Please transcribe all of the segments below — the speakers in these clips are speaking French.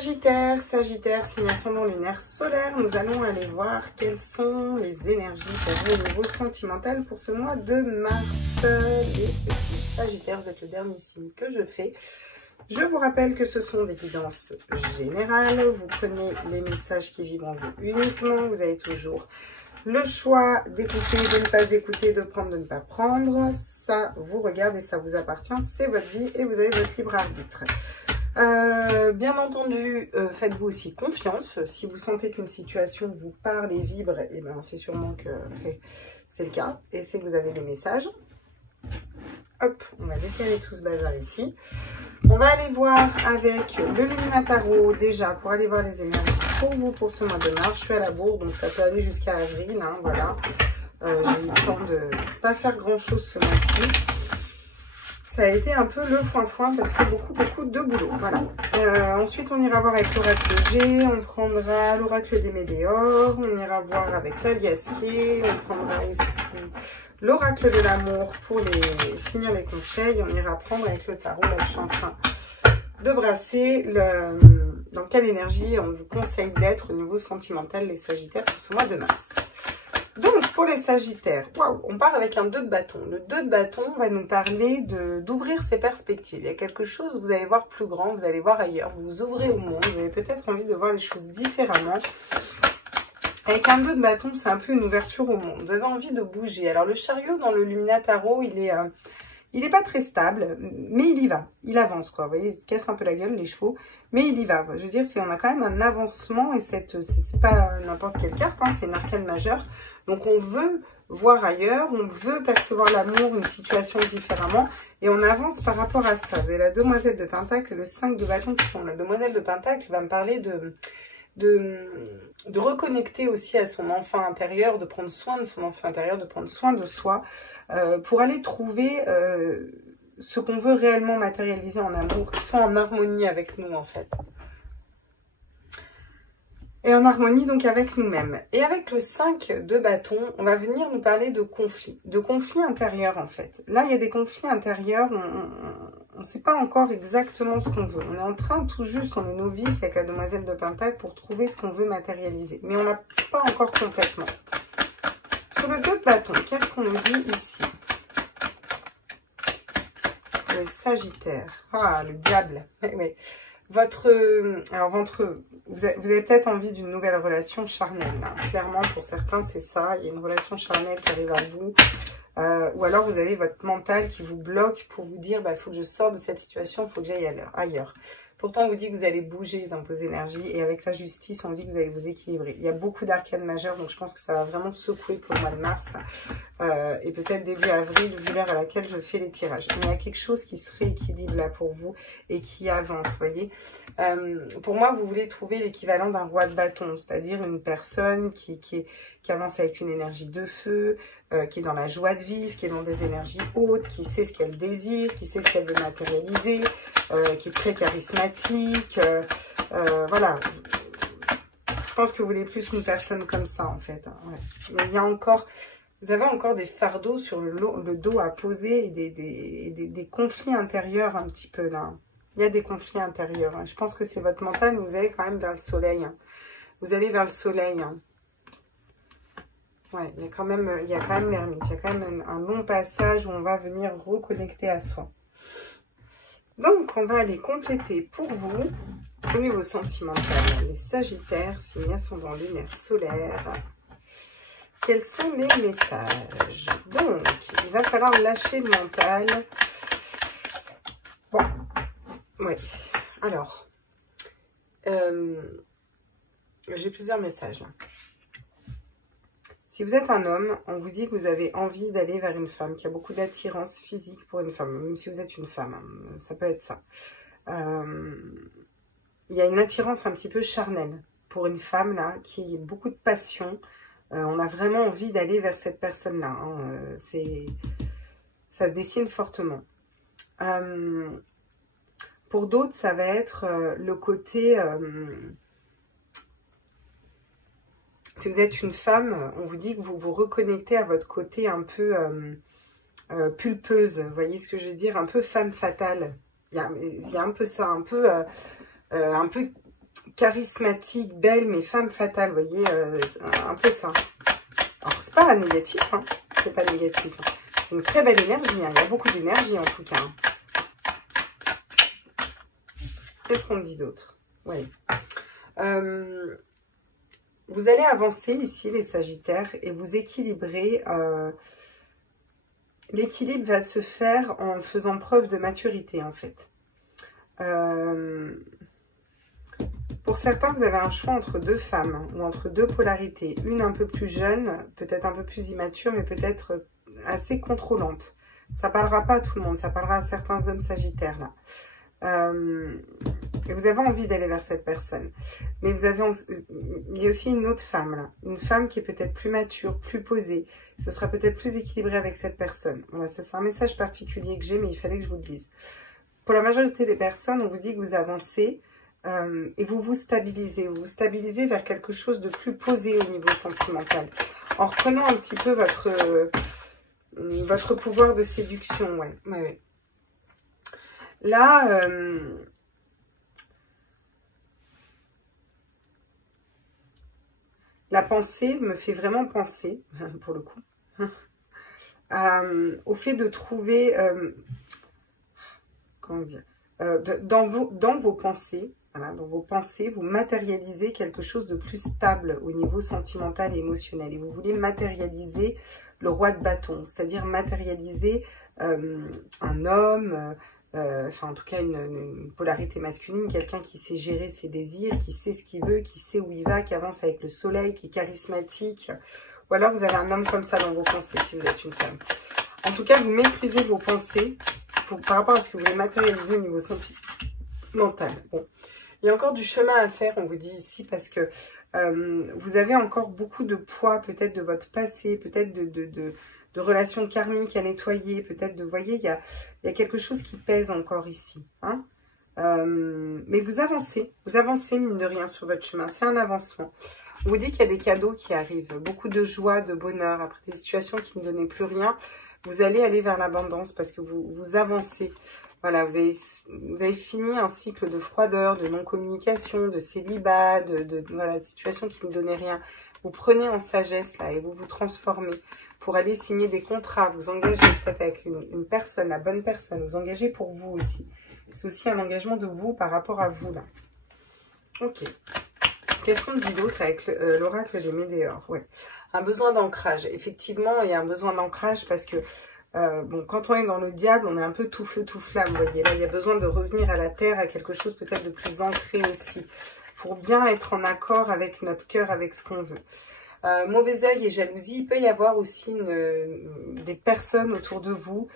Sagittaire, Sagittaire, signe ascendant lunaire solaire, nous allons aller voir quelles sont les énergies pour vous au niveau sentimental pour ce mois de mars. Les petits Sagittaires, vous êtes le dernier signe que je fais. Je vous rappelle que ce sont des guidances générales. Vous prenez les messages qui vibrent en vous uniquement. Vous avez toujours le choix d'écouter, de ne pas écouter, de prendre, de ne pas prendre. Ça vous regarde et ça vous appartient. C'est votre vie et vous avez votre libre arbitre. Bien entendu, faites-vous aussi confiance. Si vous sentez qu'une situation vous parle et vibre, et ben c'est sûrement que c'est le cas. Et c'est que vous avez des messages. Hop, on va décaler tout ce bazar ici. On va aller voir avec le Lumina Tarot déjà pour aller voir les énergies pour vous pour ce mois de mars. Je suis à la bourre, donc ça peut aller jusqu'à avril. Hein, voilà. J'ai eu le temps de pas faire grand chose ce mois-ci. Ça a été un peu le foin-foin parce que beaucoup de boulot. Voilà. Ensuite, on ira voir avec l'oracle G. On prendra l'oracle des Météores. On ira voir avec l'Aliasqué. On prendra aussi l'oracle de l'amour pour finir les conseils. On ira prendre avec le tarot. Là, je suis en train de brasser dans quelle énergie on vous conseille d'être au niveau sentimental, les Sagittaires, pour ce mois de mars. Donc, pour les Sagittaires, waouh, on part avec un 2 de bâton. Le 2 de bâton va nous parler d'ouvrir ses perspectives. Il y a quelque chose, vous allez voir plus grand, vous allez voir ailleurs, vous vous ouvrez au monde, vous avez peut-être envie de voir les choses différemment. Avec un 2 de bâton, c'est un peu une ouverture au monde. Vous avez envie de bouger. Alors, le chariot dans le Lumina Tarot, il est pas très stable, mais il y va. Il avance, quoi. Vous voyez, il casse un peu la gueule, les chevaux. Mais il y va. Je veux dire, on a quand même un avancement. Et c'est pas n'importe quelle carte, hein, c'est une arcane majeure. Donc, on veut voir ailleurs. On veut percevoir l'amour, une situation différemment. Et on avance par rapport à ça. Vous avez la demoiselle de Pentacle, le 5 de bâton qui tombe. La demoiselle de Pentacle va me parler de reconnecter aussi à son enfant intérieur, de prendre soin de son enfant intérieur, de prendre soin de soi, pour aller trouver ce qu'on veut réellement matérialiser en amour, qui soit en harmonie avec nous en fait. Et en harmonie donc avec nous-mêmes. Et avec le 5 de bâton, on va venir nous parler de conflits intérieurs en fait. Là, il y a des conflits intérieurs, on ne sait pas encore exactement ce qu'on veut. On est en train tout juste, on est novice avec la demoiselle de Pentacle pour trouver ce qu'on veut matérialiser. Mais on n'a pas encore complètement. Sur le 2 de bâton, qu'est-ce qu'on nous dit ici? Le Sagittaire. Ah, le diable. Oui. Vous avez peut-être envie d'une nouvelle relation charnelle. Hein. Clairement, pour certains, c'est ça. Il y a une relation charnelle qui arrive à vous. Ou alors, vous avez votre mental qui vous bloque pour vous dire, il faut que je sorte de cette situation, il faut que j'aille ailleurs. Pourtant, on vous dit que vous allez bouger dans vos énergies. Et avec la justice, on dit que vous allez vous équilibrer. Il y a beaucoup d'arcanes majeures, donc je pense que ça va vraiment secouer pour le mois de mars. Et peut-être début avril, vu l'heure à laquelle je fais les tirages. Mais il y a quelque chose qui se rééquilibre là pour vous et qui avance, voyez. Pour moi, vous voulez trouver l'équivalent d'un roi de bâton, c'est-à-dire une personne qui avance avec une énergie de feu, qui est dans la joie de vivre, qui est dans des énergies hautes, qui sait ce qu'elle désire, qui sait ce qu'elle veut matérialiser, qui est très charismatique. Voilà. Je pense que vous voulez plus une personne comme ça, en fait. Hein, ouais. Mais il y a encore... Vous avez encore des fardeaux sur le dos à poser et des conflits intérieurs un petit peu, là. Il y a des conflits intérieurs. Hein. Je pense que c'est votre mental, mais vous allez quand même vers le soleil. Hein. Vous allez vers le soleil. Hein. Ouais, il y a quand même l'ermite. Il y a quand même un long passage où on va venir reconnecter à soi. Donc, on va aller compléter pour vous au niveau sentimental les Sagittaires, signe ascendant lunaire solaire. Quels sont les messages? Donc, il va falloir lâcher le mental. Bon, oui. Alors, j'ai plusieurs messages là. Si vous êtes un homme, on vous dit que vous avez envie d'aller vers une femme, qu'il y a beaucoup d'attirance physique pour une femme, même si vous êtes une femme, hein, ça peut être ça. Il y a une attirance un petit peu charnelle pour une femme là, qui a beaucoup de passion. On a vraiment envie d'aller vers cette personne-là. Hein. Ça se dessine fortement. Pour d'autres, ça va être le côté... si vous êtes une femme, on vous dit que vous vous reconnectez à votre côté un peu pulpeuse. Vous voyez ce que je veux dire? Un peu femme fatale. Il y a un peu ça, un peu charismatique, belle, mais femme fatale, vous voyez, un peu ça. Alors, c'est pas négatif, hein, c'est pas négatif. Hein. C'est une très belle énergie, hein. Il y a beaucoup d'énergie en tout cas. Hein. Qu'est-ce qu'on dit d'autre? Oui. Vous allez avancer ici, les Sagittaires, et vous équilibrer. L'équilibre va se faire en faisant preuve de maturité, en fait. Pour certains, vous avez un choix entre deux femmes, ou entre deux polarités. Une un peu plus jeune, peut-être un peu plus immature, mais peut-être assez contrôlante. Ça parlera pas à tout le monde, ça parlera à certains hommes Sagittaires, là. Et vous avez envie d'aller vers cette personne. Mais vous avez, il y a aussi une autre femme, là. Une femme qui est peut-être plus mature, plus posée. Ce sera peut-être plus équilibré avec cette personne. Voilà, ça c'est un message particulier que j'ai, mais il fallait que je vous le dise. Pour la majorité des personnes, on vous dit que vous avancez et vous vous stabilisez. Vous vous stabilisez vers quelque chose de plus posé au niveau sentimental. En reprenant un petit peu votre pouvoir de séduction, ouais. Là, la pensée me fait vraiment penser, pour le coup, au fait de trouver, comment dire, dans vos pensées, voilà, dans vos pensées, vous matérialisez quelque chose de plus stable au niveau sentimental et émotionnel. Et vous voulez matérialiser le roi de bâton, c'est-à-dire matérialiser un homme, enfin en tout cas une polarité masculine, quelqu'un qui sait gérer ses désirs, qui sait ce qu'il veut, qui sait où il va, qui avance avec le soleil, qui est charismatique. Ou alors vous avez un homme comme ça dans vos pensées si vous êtes une femme. En tout cas, vous maîtrisez vos pensées par rapport à ce que vous voulez matérialiser au niveau sentimental. Bon. Il y a encore du chemin à faire, on vous dit ici, parce que vous avez encore beaucoup de poids, peut-être de votre passé, peut-être de relations karmiques à nettoyer, peut-être de, vous voyez, il y a quelque chose qui pèse encore ici. Hein, mais vous avancez mine de rien sur votre chemin, c'est un avancement. On vous dit qu'il y a des cadeaux qui arrivent, beaucoup de joie, de bonheur, après des situations qui ne donnaient plus rien. Vous allez aller vers l'abondance parce que vous avancez. Voilà, vous avez fini un cycle de froideur, de non-communication, de célibat, voilà, de situations qui ne donnaient rien. Vous prenez en sagesse là et vous vous transformez pour aller signer des contrats, vous engagez peut-être avec une personne, la bonne personne, vous engagez pour vous aussi. C'est aussi un engagement de vous par rapport à vous là. Ok. Qu'est-ce qu'on dit d'autre avec l'oracle des Médéors? Ouais. Un besoin d'ancrage. Effectivement, il y a un besoin d'ancrage parce que bon, quand on est dans le diable, on est un peu tout feu, tout flamme, vous voyez. Là, il y a besoin de revenir à la terre, à quelque chose peut-être de plus ancré aussi, pour bien être en accord avec notre cœur, avec ce qu'on veut. Mauvais œil et jalousie, il peut y avoir aussi des personnes autour de vous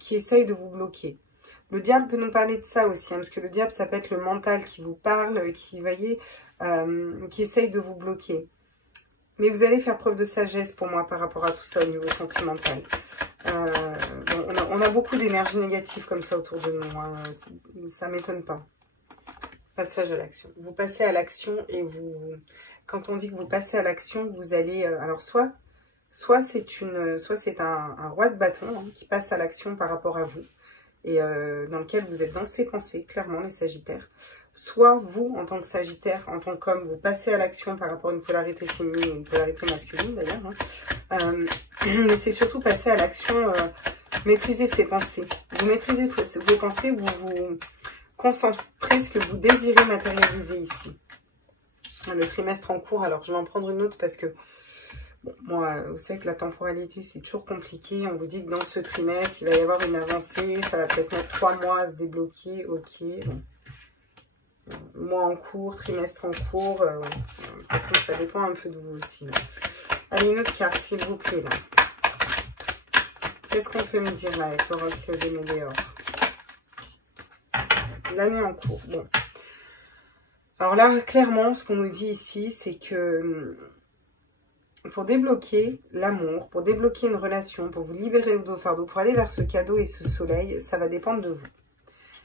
qui essayent de vous bloquer. Le diable peut nous parler de ça aussi, hein, parce que le diable, ça peut être le mental qui vous parle, qui, voyez, qui essaye de vous bloquer. Mais vous allez faire preuve de sagesse pour moi par rapport à tout ça au niveau sentimental. Bon, on a beaucoup d'énergie négative comme ça autour de nous. Hein, ça ne m'étonne pas. Passage à l'action. Vous passez à l'action et vous... Quand on dit que vous passez à l'action, vous allez... alors soit c'est un roi de bâton hein, qui passe à l'action par rapport à vous. Et dans lequel vous êtes dans ses pensées, clairement les Sagittaires. Soit vous, en tant que Sagittaire, en tant qu'homme, vous passez à l'action par rapport à une polarité féminine ou une polarité masculine d'ailleurs. Hein. Mais c'est surtout passer à l'action, maîtriser ses pensées. Vous maîtrisez vos pensées, vous vous concentrez ce que vous désirez matérialiser ici. Le trimestre en cours, alors je vais en prendre une autre parce que bon, moi, vous savez que la temporalité, c'est toujours compliqué. On vous dit que dans ce trimestre, il va y avoir une avancée. Ça va peut-être mettre 3 mois à se débloquer. Ok. Bon. Mois en cours, trimestre en cours. Parce que ça dépend un peu de vous aussi. Là. Allez, une autre carte, s'il vous plaît. Là. Qu'est-ce qu'on peut me dire là avec l'oracle des Médéors? L'année en cours. Bon. Alors là, clairement, ce qu'on nous dit ici, c'est que... pour débloquer l'amour, pour débloquer une relation, pour vous libérer de vos fardeaux, pour aller vers ce cadeau et ce soleil, ça va dépendre de vous.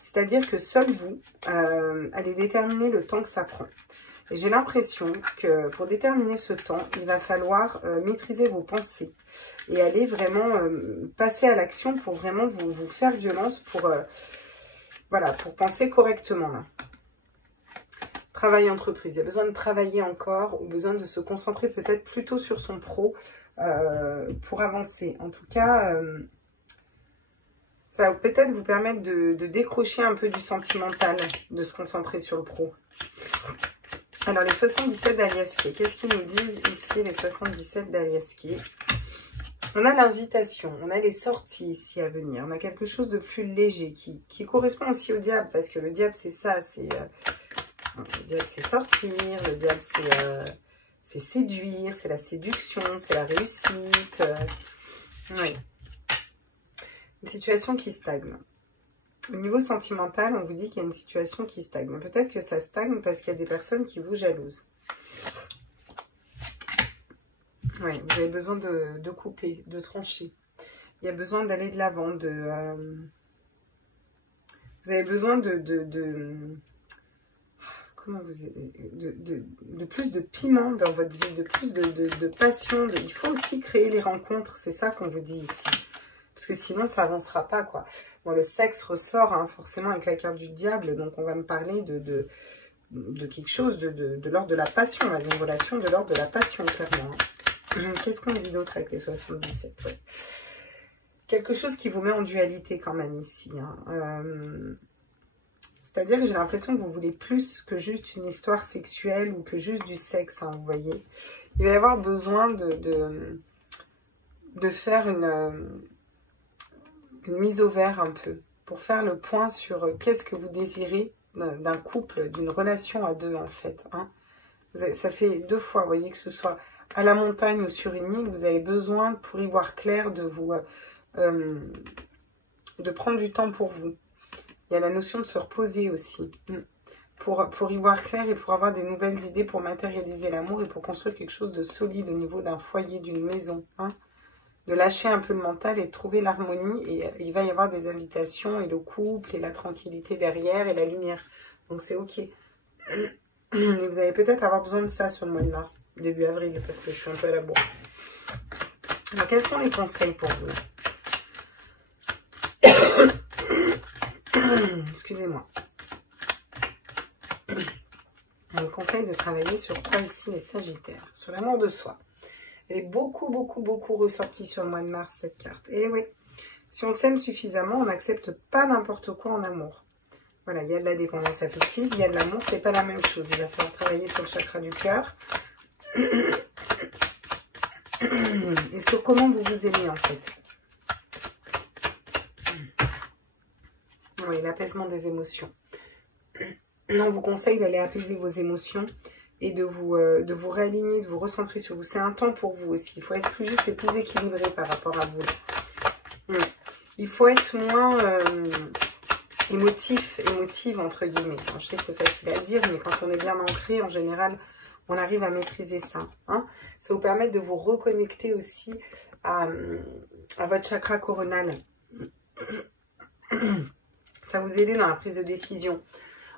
C'est-à-dire que seul vous allez déterminer le temps que ça prend. Et j'ai l'impression que pour déterminer ce temps, il va falloir maîtriser vos pensées et aller vraiment passer à l'action pour vraiment vous faire violence pour, voilà, pour penser correctement. Là. travail entreprise. Il y a besoin de travailler encore ou besoin de se concentrer peut-être plutôt sur son pro pour avancer. En tout cas, ça va peut-être vous permettre de décrocher un peu du sentimental, de se concentrer sur le pro. Alors, les 77 d'Aliaskier, qu'est-ce qu'ils nous disent ici, les 77 d'Aliaskier? On a l'invitation, on a les sorties ici à venir, on a quelque chose de plus léger qui correspond aussi au diable, parce que le diable c'est ça, le diable c'est sortir, le diable c'est séduire, c'est la séduction, c'est la réussite. Oui. Une situation qui stagne. Au niveau sentimental, on vous dit qu'il y a une situation qui stagne. Peut-être que ça stagne parce qu'il y a des personnes qui vous jalousent. Oui, vous avez besoin de couper, de trancher. Il y a besoin d'aller de l'avant, vous avez besoin comment vous de plus de piment dans votre vie, de plus de passion. Il faut aussi créer les rencontres, c'est ça qu'on vous dit ici. Parce que sinon, ça avancera pas, quoi. Bon, le sexe ressort, hein, forcément, avec la carte du diable. Donc, on va me parler de quelque chose de l'ordre de la passion. Là, une relation de l'ordre de la passion, clairement. Qu'est-ce qu'on dit d'autre avec les 77? Ouais. Quelque chose qui vous met en dualité, quand même, ici. Hein. C'est-à-dire que j'ai l'impression que vous voulez plus que juste une histoire sexuelle ou que juste du sexe, hein, vous voyez. Il va y avoir besoin de faire une mise au vert un peu, pour faire le point sur qu'est-ce que vous désirez d'un couple, d'une relation à deux en fait. Hein. Ça fait 2 fois, vous voyez, que ce soit à la montagne ou sur une île, vous avez besoin, pour y voir clair, de prendre du temps pour vous. Il y a la notion de se reposer aussi, pour y voir clair et pour avoir des nouvelles idées, pour matérialiser l'amour et pour construire quelque chose de solide au niveau d'un foyer, d'une maison. Hein. De lâcher un peu le mental et de trouver l'harmonie. Et il va y avoir des invitations et le couple et la tranquillité derrière et la lumière. Donc c'est ok. Et vous allez peut-être avoir besoin de ça sur le mois de mars, début avril, parce que je suis un peu à la bourre. Alors quels sont les conseils pour vous? Excusez-moi. On vous conseille de travailler sur quoi ici les Sagittaires? Sur l'amour de soi. Elle est beaucoup ressortie sur le mois de mars, cette carte. Et oui, si on s'aime suffisamment, on n'accepte pas n'importe quoi en amour. Voilà, il y a de la dépendance affective, il y a de l'amour, c'est pas la même chose. Il va falloir travailler sur le chakra du cœur. Et sur comment vous vous aimez, en fait. Oui, l'apaisement des émotions. On vous conseille d'aller apaiser vos émotions et de vous réaligner, de vous recentrer sur vous. C'est un temps pour vous aussi. Il faut être plus juste et plus équilibré par rapport à vous. Il faut être moins émotive, entre guillemets. Alors, je sais que c'est facile à dire, mais quand on est bien ancré, en général, on arrive à maîtriser ça. Hein. Ça vous permet de vous reconnecter aussi à votre chakra coronal. Ça vous aider dans la prise de décision.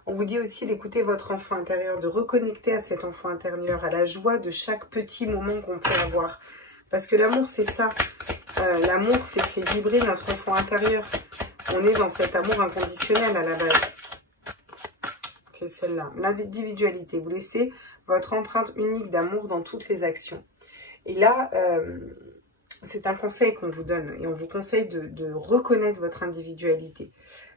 On vous dit aussi d'écouter votre enfant intérieur, de reconnecter à cet enfant intérieur, à la joie de chaque petit moment qu'on peut avoir. Parce que l'amour, c'est ça. L'amour fait vibrer notre enfant intérieur. On est dans cet amour inconditionnel à la base. C'est celle-là. L'individualité. Vous laissez votre empreinte unique d'amour dans toutes les actions. Et là, c'est un conseil qu'on vous donne. Et on vous conseille de reconnaître votre individualité.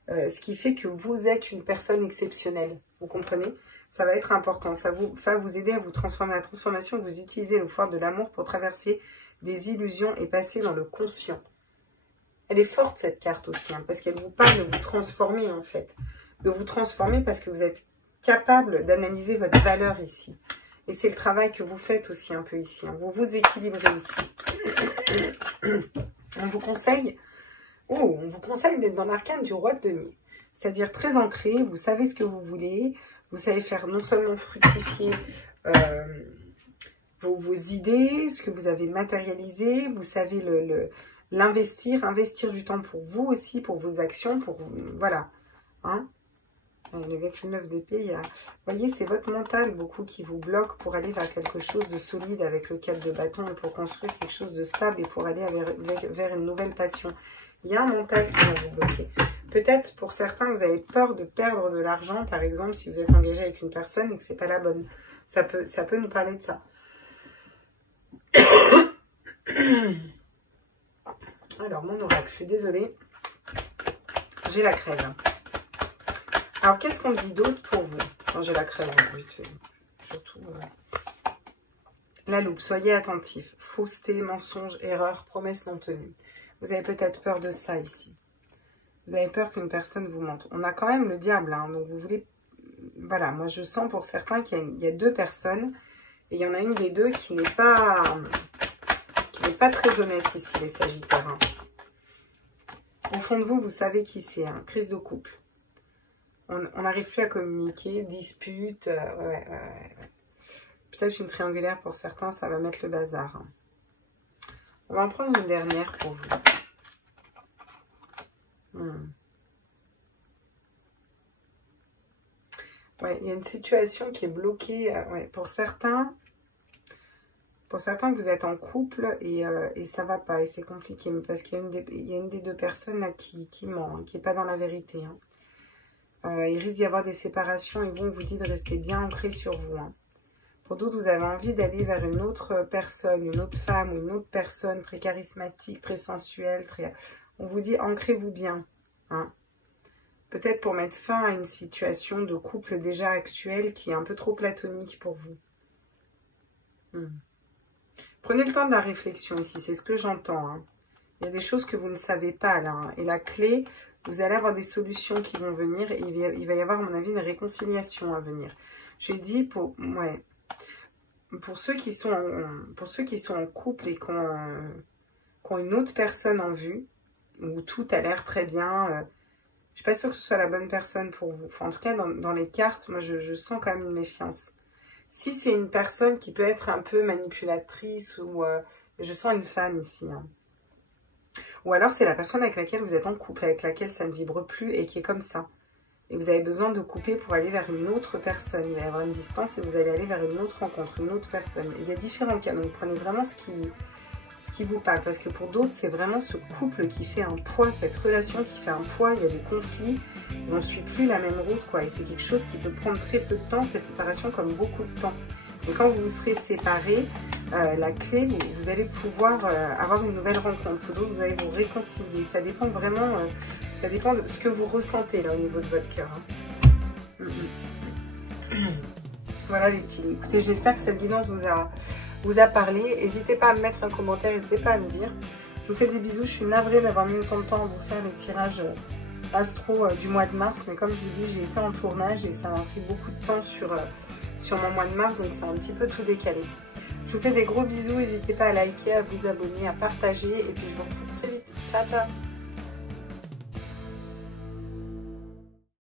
Ce qui fait que vous êtes une personne exceptionnelle. Vous comprenez? Ça va être important. Ça va vous aider à vous transformer. La transformation, vous utilisez le pouvoir de l'amour pour traverser des illusions et passer dans le conscient. Elle est forte, cette carte aussi, hein, parce qu'elle vous parle de vous transformer, en fait. De vous transformer parce que vous êtes capable d'analyser votre valeur ici. Et c'est le travail que vous faites aussi un peu ici. Hein. Vous vous équilibrez ici. On vous conseille d'être dans l'arcane du roi de denier. C'est-à-dire très ancré, vous savez ce que vous voulez, vous savez faire non seulement fructifier vos idées, ce que vous avez matérialisé, vous savez investir du temps pour vous aussi, pour vos actions, pour vous, voilà. Hein? Le 29 d'épée, vous voyez, c'est votre mental beaucoup qui vous bloque pour aller vers quelque chose de solide avec le 4 de bâton et pour construire quelque chose de stable et pour aller vers une nouvelle passion. Il y a un mental qui va vous bloquer. peut-être pour certains, vous avez peur de perdre de l'argent, par exemple, si vous êtes engagé avec une personne et que c'est pas la bonne. Ça peut nous parler de ça. Alors, mon oracle, je suis désolée. J'ai la crève. Alors, qu'est-ce qu'on dit d'autre pour vous? Quand j'ai la crève, surtout... La loupe, soyez attentifs. Fausseté, mensonge, erreur, promesse non tenue. Vous avez peut-être peur de ça ici. Vous avez peur qu'une personne vous mente. On a quand même le diable, hein, donc vous voulez... Voilà, moi je sens pour certains qu'il y a deux personnes, et il y en a une des deux qui n'est pas très honnête ici, les Sagittaires. Hein. Au fond de vous, vous savez qui c'est, hein, crise de couple. On n'arrive plus à communiquer, dispute, ouais. Peut-être une triangulaire pour certains, ça va mettre le bazar. Hein. On va en prendre une dernière pour vous. Ouais, il y a une situation qui est bloquée. Ouais, pour certains que vous êtes en couple et ça va pas, et c'est compliqué, parce qu'il y a une des deux personnes là qui ment, hein, qui n'est pas dans la vérité. Hein. Il risque d'y avoir des séparations et on vous dit de rester bien ancré sur vous. Hein. Pour d'autres, vous avez envie d'aller vers une autre personne, une autre femme ou une autre personne très charismatique, très sensuelle. On vous dit ancrez-vous bien. Hein. Peut-être pour mettre fin à une situation de couple déjà actuelle qui est un peu trop platonique pour vous. Prenez le temps de la réflexion ici, c'est ce que j'entends. Hein. Il y a des choses que vous ne savez pas là. Hein. Et la clé, vous allez avoir des solutions qui vont venir. Et il va y avoir, à mon avis, une réconciliation à venir. Je dis pour ceux qui sont en couple et qui ont une autre personne en vue, où tout a l'air très bien, je ne suis pas sûre que ce soit la bonne personne pour vous. Enfin, en tout cas, dans les cartes, moi, je sens quand même une méfiance. Si c'est une personne qui peut être un peu manipulatrice, ou je sens une femme ici. Hein. Ou alors, c'est la personne avec laquelle vous êtes en couple, avec laquelle ça ne vibre plus et qui est comme ça. Et vous avez besoin de couper pour aller vers une autre personne. Il va y avoir une distance et vous allez aller vers une autre rencontre, une autre personne. Et il y a différents cas, donc prenez vraiment ce qui vous parle. Parce que pour d'autres, c'est vraiment ce couple qui fait un poids, cette relation qui fait un poids. Il y a des conflits, on ne suit plus la même route, quoi. Et c'est quelque chose qui peut prendre très peu de temps, cette séparation, comme beaucoup de temps. Et quand vous serez séparés, la clé, vous allez pouvoir avoir une nouvelle rencontre. Pour d'autres, vous allez vous réconcilier. Ça dépend vraiment... ça dépend de ce que vous ressentez là au niveau de votre cœur. Hein. Voilà les petits. Écoutez, j'espère que cette guidance vous a parlé. N'hésitez pas à me mettre un commentaire, n'hésitez pas à me dire. Je vous fais des bisous. Je suis navrée d'avoir mis autant de temps à vous faire les tirages astro du mois de mars. Mais comme je vous dis, j'ai été en tournage et ça m'a pris beaucoup de temps sur mon mois de mars. Donc c'est un petit peu tout décalé. Je vous fais des gros bisous. N'hésitez pas à liker, à vous abonner, à partager. Et puis je vous retrouve très vite. Ciao, ciao.